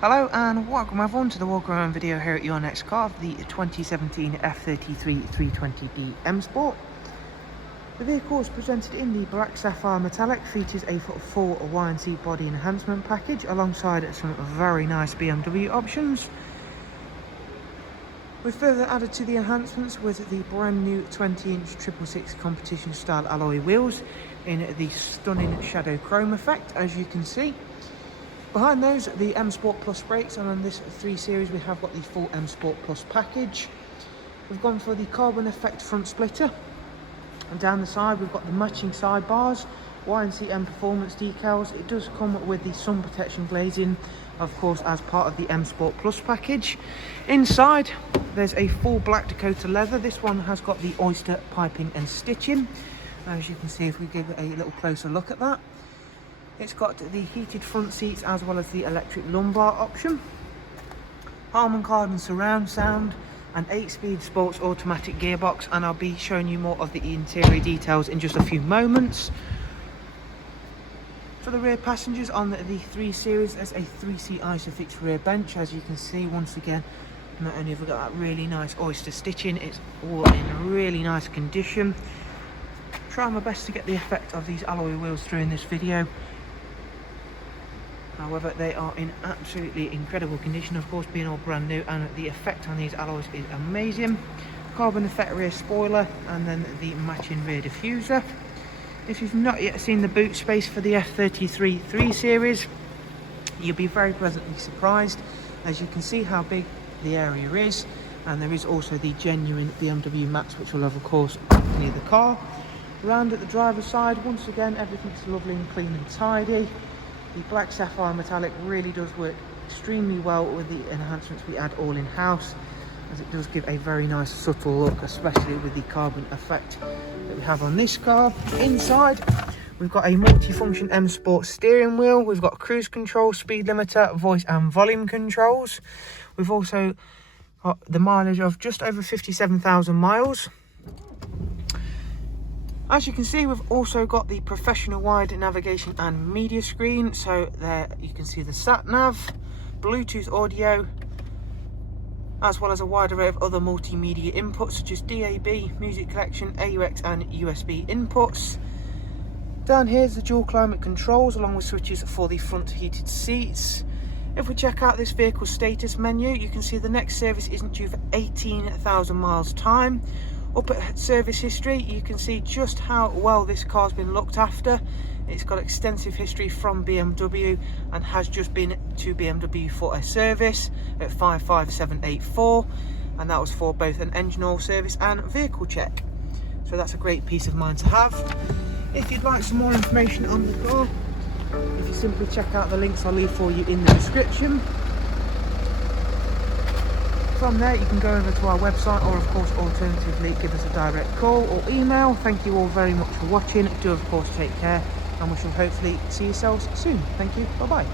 Hello and welcome everyone to the walk around video here at your next car, the 2017 F33 320D M Sport. The vehicle is presented in the black sapphire metallic, features a full YNC body enhancement package alongside some very nice BMW options. We've further added to the enhancements with the brand new 20-inch 666 competition style alloy wheels in the stunning shadow chrome effect, as you can see. Behind those, the M Sport Plus brakes, and on this 3 Series we have got the full M Sport Plus package. We've gone for the carbon effect front splitter, and down the side we've got the matching sidebars, YNC Mperformance decals. It does come with the sun protection glazing, of course, as part of the M Sport Plus package. Inside there's a full black Dakota leather. This one has got the oyster piping and stitching, as you can see if we give it a little closer look at that. It's got the heated front seats as well as the electric lumbar option, Harman Kardon surround sound, and 8-speed sports automatic gearbox, and I'll be showing you more of the interior details in just a few moments. For the rear passengers on the 3 Series, there's a 3-seat Isofix rear bench. As you can see, once again, not only have we got that really nice oyster stitching, it's all in really nice condition. Try my best to get the effect of these alloy wheels through in this video. However, they are in absolutely incredible condition, of course, being all brand new, and the effect on these alloys is amazing. Carbon effect rear spoiler, and then the matching rear diffuser. If you've not yet seen the boot space for the F33 3 Series, you'll be very pleasantly surprised, as you can see how big the area is, and there is also the genuine BMW mats which will, of course, accompany the car. Round at the driver's side, once again, everything's lovely and clean and tidy. The black sapphire metallic really does work extremely well with the enhancements we add all in-house, as it does give a very nice subtle look, especially with the carbon effect that we have on this car. Inside, we've got a multi-function M Sport steering wheel. We've got cruise control, speed limiter, voice and volume controls. We've also got the mileage of just over 57,000 miles. As you can see, we've also got the professional wide navigation and media screen. So there you can see the sat nav, Bluetooth audio, as well as a wide array of other multimedia inputs such as DAB, music collection, AUX and USB inputs. Down here is the dual climate controls along with switches for the front heated seats. If we check out this vehicle's status menu, you can see the next service isn't due for 18,000 miles time. Up at service history, you can see just how well this car's been looked after. It's got extensive history from BMW and has just been to BMW for a service at 55784, and that was for both an engine oil service and vehicle check. So that's a great peace of mind to have. If you'd like some more information on the car, if you simply check out the links I'll leave for you in the description. From there you can go over to our website, or of course alternatively give us a direct call or email. Thank you all very much for watching. Do of course take care, and we shall hopefully see yourselves soon. Thank you, bye bye.